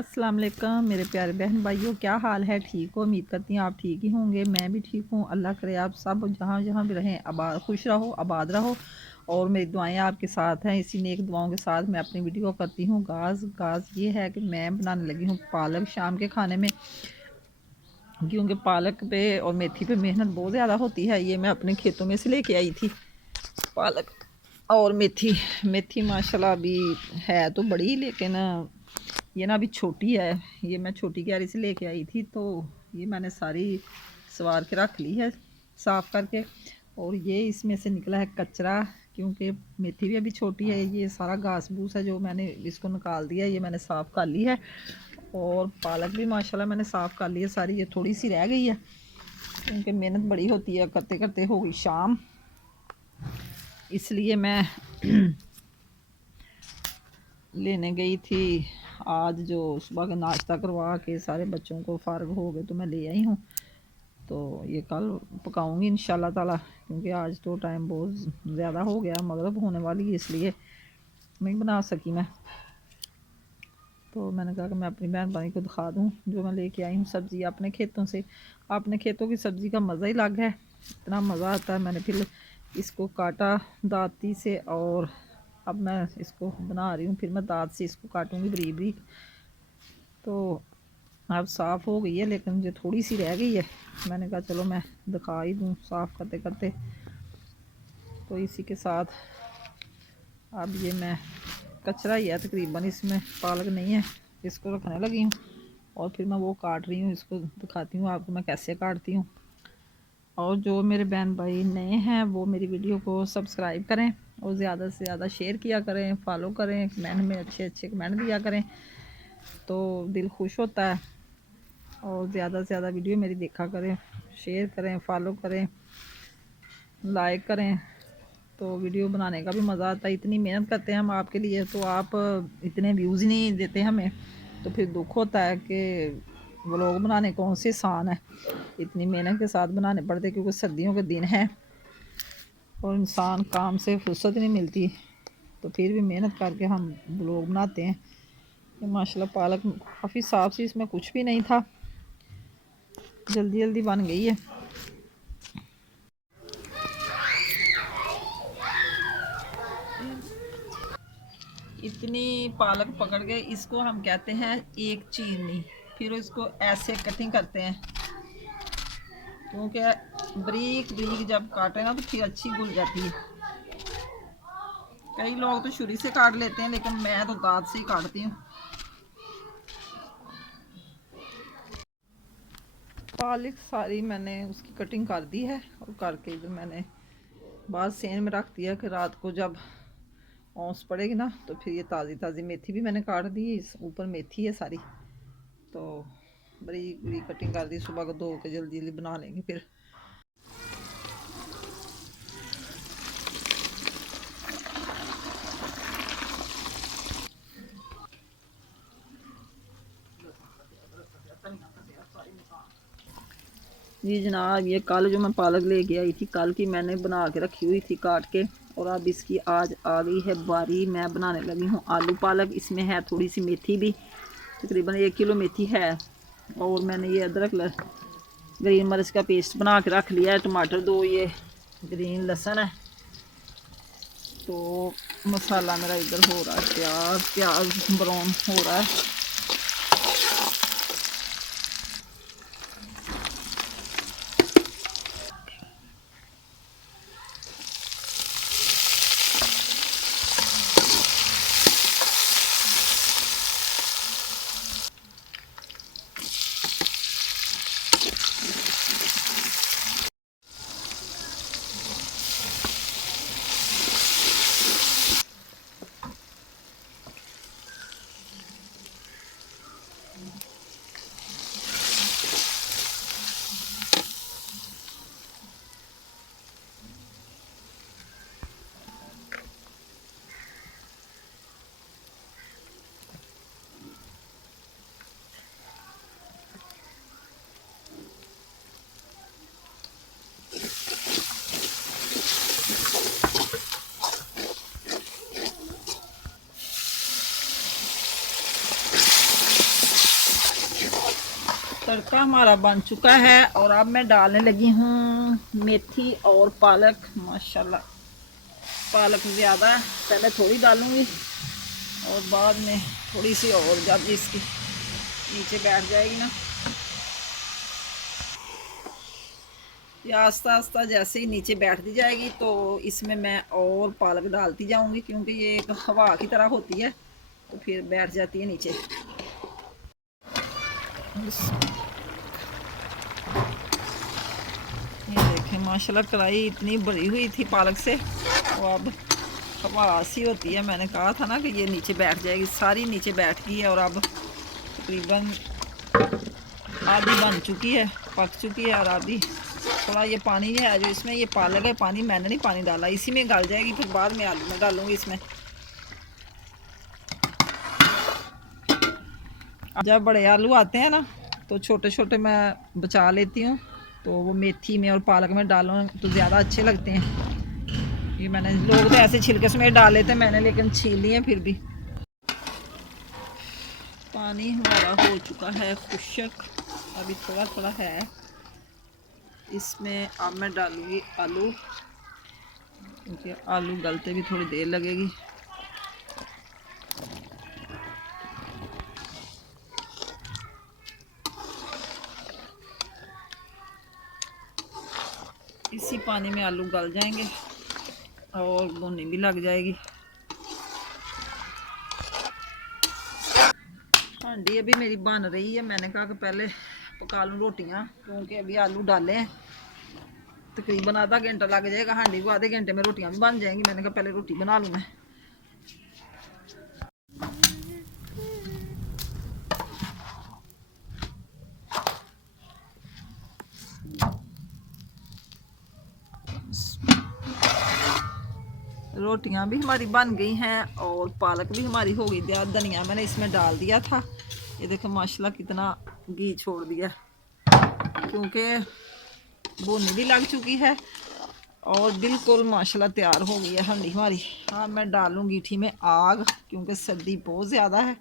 अस्सलाम वालेकुम मेरे प्यारे बहन भाइयों, क्या हाल है? ठीक हो? उम्मीद करती हूँ आप ठीक ही होंगे। मैं भी ठीक हूँ। अल्लाह करे आप सब जहाँ जहाँ भी रहें आबाद, खुश रहो, आबाद रहो। और मेरी दुआएं आपके साथ हैं। इसी नेक दुआओं के साथ मैं अपनी वीडियो करती हूँ। गाज ये है कि मैं बनाने लगी हूँ पालक शाम के खाने में, क्योंकि पालक पे और मेथी पे मेहनत बहुत ज़्यादा होती है। ये मैं अपने खेतों में से लेके आई थी पालक और मेथी। मेथी माशाल्लाह अभी है तो बड़ी, लेकिन ये ना अभी छोटी है। ये मैं छोटी क्यारी से लेके आई थी, तो ये मैंने सारी सवार के रख ली है साफ़ करके। और ये इसमें से निकला है कचरा, क्योंकि मेथी भी अभी छोटी है। ये सारा घास फूस है जो मैंने इसको निकाल दिया, ये मैंने साफ़ कर ली है। और पालक भी माशाल्लाह मैंने साफ़ कर ली है सारी। ये थोड़ी सी रह गई है क्योंकि मेहनत बड़ी होती है, करते करते हो गई शाम, इसलिए मैं लेने गई थी। आज जो सुबह का नाश्ता करवा के सारे बच्चों को फ़ारग हो गए तो मैं ले आई हूँ। तो ये कल पकाऊंगी इंशाल्लाह ताला, क्योंकि आज तो टाइम बहुत ज़्यादा हो गया, मगरिब होने वाली है, इसलिए नहीं बना सकी मैं। तो मैंने कहा कि मैं अपनी बहन भाई को दिखा दूँ जो मैं लेके आई हूँ सब्ज़ी अपने खेतों से। अपने खेतों की सब्ज़ी का मज़ा ही अलग है, इतना मज़ा आता है। मैंने फिर इसको काटा दांती से, और अब मैं इसको बना रही हूँ। फिर मैं दांत से इसको काटूँगी बारीक बारीक। तो अब साफ़ हो गई है, लेकिन मुझे थोड़ी सी रह गई है। मैंने कहा चलो मैं दिखा ही दूँ साफ़ करते करते। तो इसी के साथ अब ये मैं कचरा ही है तकरीबन, इसमें पालक नहीं है, इसको रखने लगी हूँ। और फिर मैं वो काट रही हूँ, इसको दिखाती हूँ आपको मैं कैसे काटती हूँ। और जो मेरे बहन भाई नए हैं वो मेरी वीडियो को सब्सक्राइब करें और ज़्यादा से ज़्यादा शेयर किया करें, फॉलो करें, कमेंट में अच्छे अच्छे कमेंट दिया करें, तो दिल खुश होता है। और ज़्यादा से ज़्यादा वीडियो मेरी देखा करें, शेयर करें, फॉलो करें, लाइक करें, तो वीडियो बनाने का भी मज़ा आता है। इतनी मेहनत करते हैं हम आपके लिए, तो आप इतने व्यूज़ ही नहीं देते हमें, तो फिर दुख होता है कि व्लॉग बनाने कौन से आसान है, इतनी मेहनत के साथ बनाने पड़ते, क्योंकि सर्दियों के दिन हैं और इंसान काम से फुर्सत नहीं मिलती, तो फिर भी मेहनत करके हम व्लॉग बनाते हैं। ये माशाल्लाह पालक काफ़ी साफ़ सी, इसमें कुछ भी नहीं था, जल्दी जल्दी बन गई है। इतनी पालक पकड़ के इसको हम कहते हैं एक चीरनी। फिर इसको ऐसे कटिंग करते हैं, क्योंकि बारीक बारीक जब काटे ना तो फिर अच्छी घुल जाती है। कई लोग तो छुरी से काट लेते हैं, लेकिन मैं तो दांत से ही काटती हूँ। पालक सारी मैंने उसकी कटिंग कर दी है, और करके इधर मैंने बाद सेन में रख दिया कि रात को जब औंस पड़ेगी ना तो फिर ये ताज़ी ताज़ी मेथी भी मैंने काट दी। इस ऊपर मेथी है सारी, तो बरीक बरीक कटिंग कर दी। सुबह को धो के जल्दी जल्दी बना लेंगे फिर। जी जनाब, ये कल जो मैं पालक लेके आई थी, कल की मैंने बना के रखी हुई थी काट के, और अब इसकी आज आ गई है बारी। मैं बनाने लगी हूँ आलू पालक। इसमें है थोड़ी सी मेथी भी, तकरीबन 1 किलो मेथी है। और मैंने ये अदरक ग्रीन मिर्च का पेस्ट बना के रख लिया है, टमाटर 2, ये ग्रीन लहसुन है। तो मसाला मेरा इधर हो रहा है, प्याज ब्राउन हो रहा है। तड़का हमारा बन चुका है और अब मैं डालने लगी हूँ मेथी और पालक। माशाल्लाह पालक ज़्यादा पहले थोड़ी डालूँगी और बाद में थोड़ी सी और, जब इसकी नीचे बैठ जाएगी ना, ये आस्ता आस्ता जैसे ही नीचे बैठती जाएगी तो इसमें मैं और पालक डालती जाऊंगी, क्योंकि ये एक हवा की तरह होती है तो फिर बैठ जाती है नीचे। ये देखें माशाल्लाह कढ़ाई इतनी भरी हुई थी पालक से, तो अब हवा सी होती है। मैंने कहा था ना कि ये नीचे बैठ जाएगी, सारी नीचे बैठ गई है और अब तकरीबन आधी बन चुकी है, पक चुकी है। और आधी थोड़ा ये पानी है जो इसमें ये पालक है, पानी मैंने नहीं पानी डाला, इसी में गल जाएगी, फिर बाद में आलू में डालूंगी इसमें। जब बड़े आलू आते हैं ना तो छोटे छोटे मैं बचा लेती हूँ, तो वो मेथी में और पालक में डालो तो ज़्यादा अच्छे लगते हैं। ये मैंने, लोग तो ऐसे छिलके समेत डाल लेते हैं, मैंने लेकिन छील लिए फिर भी। पानी हमारा हो चुका है खुश्क, अभी थोड़ा थोड़ा है। इसमें अब मैं डालूँगी आलू, क्योंकि आलू गलते भी थोड़ी देर लगेगी। इसी पानी में आलू गल जाएंगे और भुनी भी लग जाएगी। हांडी अभी मेरी बन रही है, मैंने कहा कि पहले पका लूँ रोटियाँ, क्योंकि अभी आलू डाले हैं। तकरीबन आधा घंटा लग जाएगा हांडी को, आधे घंटे में रोटियाँ भी बन जाएंगी। मैंने कहा पहले रोटी बना लूँ मैं। रोटियां भी हमारी बन गई हैं और पालक भी हमारी हो गई। धनिया मैंने इसमें डाल दिया था, ये देखो माशाल्लाह कितना घी छोड़ दिया, क्योंकि भुनी भी लग चुकी है और बिल्कुल माशाल्लाह तैयार हो गई है हांडी हमारी। हाँ मैं डालूँगी ईठी में आग, क्योंकि सर्दी बहुत ज़्यादा है।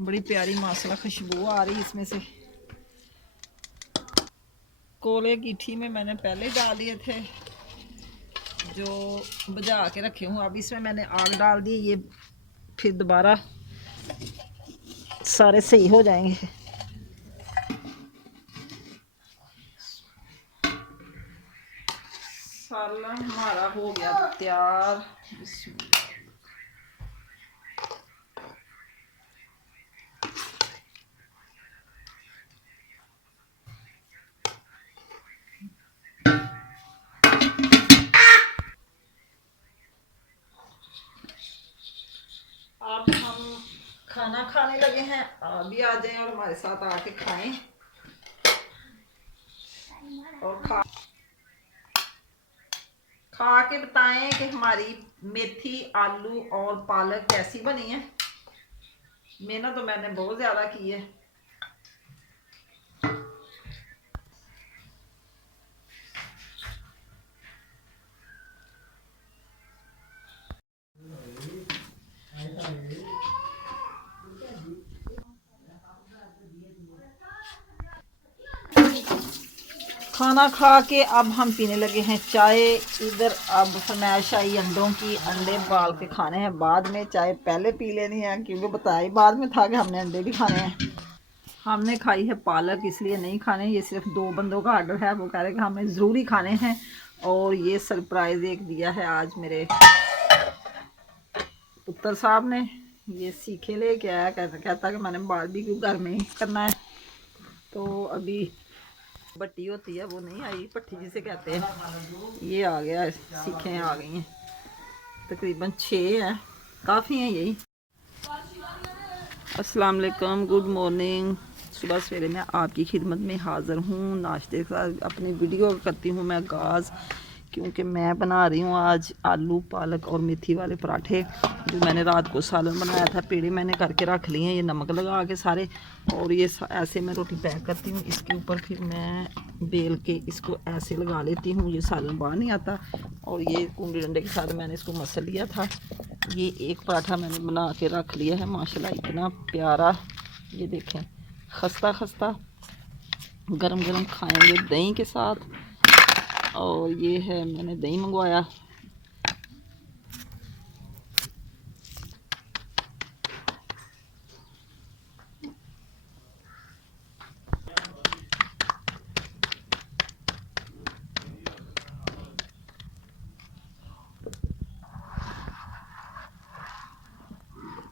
बड़ी प्यारी माशाल्लाह खुशबू आ रही इसमें से। कोले की ईठी में मैंने पहले डाल दिए थे जो बुझा के रखे हूँ, अब इसमें मैंने आग डाल दी, ये फिर दोबारा सारे सही हो जाएंगे। सालन हमारा हो गया तैयार। अब हम खाना खाने लगे हैं, आप भी आ जाएं और हमारे साथ आके खाएं और खा के बताएं कि हमारी मेथी आलू और पालक कैसी बनी है। मेहनत तो मैंने बहुत ज़्यादा की है। खाना खा के अब हम पीने लगे हैं चाय। इधर अब फरमाइश आई अंडों की, अंडे बाल के खाने हैं बाद में, चाय पहले पी लेनी है, क्योंकि बताया बाद में था कि हमने अंडे भी खाने हैं। हमने खाई है पालक, इसलिए नहीं खाने, ये सिर्फ 2 बंदों का ऑर्डर है, वो कह रहे कि हमें ज़रूरी खाने हैं। और ये सरप्राइज़ एक दिया है आज मेरे पुत्र साहब ने, ये सीखे लेके आया, कहता कि मैंने बारबेक्यू घर में ही करना है। तो अभी भट्टी होती है वो नहीं आई, भट्टी जिसे कहते हैं, ये आ गया, सीखें आ गई हैं, तकरीबन 6 हैं, काफ़ी हैं यही। अस्सलाम वालेकुम, गुड मॉर्निंग। सुबह सवेरे मैं आपकी खिदमत में हाज़िर हूँ, नाश्ते के साथ अपनी वीडियो करती हूँ मैं आगाज़, क्योंकि मैं बना रही हूँ आज आलू पालक और मेथी वाले पराठे। जो मैंने रात को सालन बनाया था, पेड़े मैंने करके रख लिए हैं, ये नमक लगा के सारे, और ये ऐसे मैं रोटी पैक करती हूँ, इसके ऊपर फिर मैं बेल के इसको ऐसे लगा लेती हूँ, ये सालन बाहर नहीं आता। और ये कुंडी डंडे के साथ मैंने इसको मसल लिया था। ये एक पराठा मैंने बना के रख लिया है, माशाल्लाह इतना प्यारा, ये देखें खस्ता खस्ता गरम गरम खाएंगे दही के साथ। और ये है, मैंने दही मंगवाया।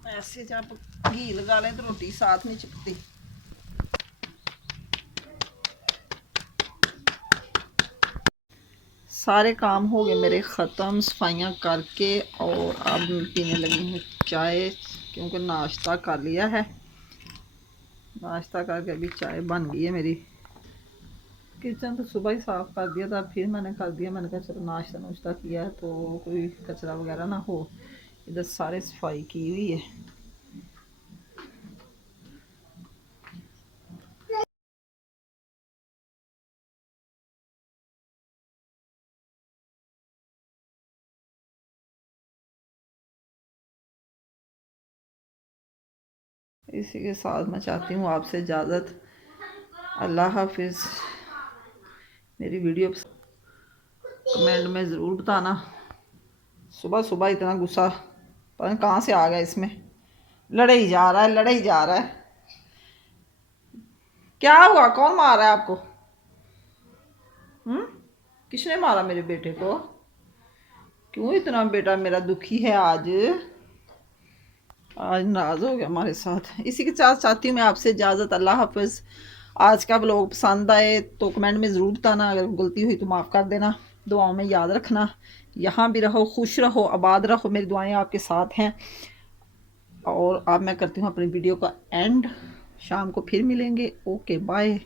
ऐसे जब घी लगा लें तो रोटी साथ नहीं चिपकती। सारे काम हो गए मेरे ख़त्म सफाइयाँ करके, और अब पीने लगी हूँ चाय, क्योंकि नाश्ता कर लिया है। नाश्ता करके अभी चाय बन गई है मेरी। किचन तो सुबह ही साफ़ कर दिया था, फिर मैंने कर दिया। मैंने कहा चलो नाश्ता नुश्ता किया है तो कोई कचरा वगैरह ना हो। इधर सारे सफाई की हुई है। इसी के साथ मैं चाहती हूँ आपसे इजाज़त। अल्लाह हाफिज़। मेरी वीडियो कमेंट में ज़रूर बताना। सुबह सुबह इतना गुस्सा पता नहीं कहाँ से आ गया इसमें। लड़े ही जा रहा है, लड़े ही जा रहा है। क्या हुआ, कौन मार रहा है आपको? हम्म, किसने मारा मेरे बेटे को? क्यों इतना बेटा मेरा दुखी है आज? आज नाराज़ हो गया हमारे साथ। इसी के साथ चाहती हूँ मैं आपसे इजाज़त। अल्लाह हाफिज़। आज का ब्लॉग पसंद आए तो कमेंट में ज़रूर बताना, अगर गलती हुई तो माफ़ कर देना। दुआओं में याद रखना। यहाँ भी रहो, खुश रहो, आबाद रहो। मेरी दुआएं आपके साथ हैं। और अब मैं करती हूँ अपनी वीडियो का एंड। शाम को फिर मिलेंगे। Okay bye.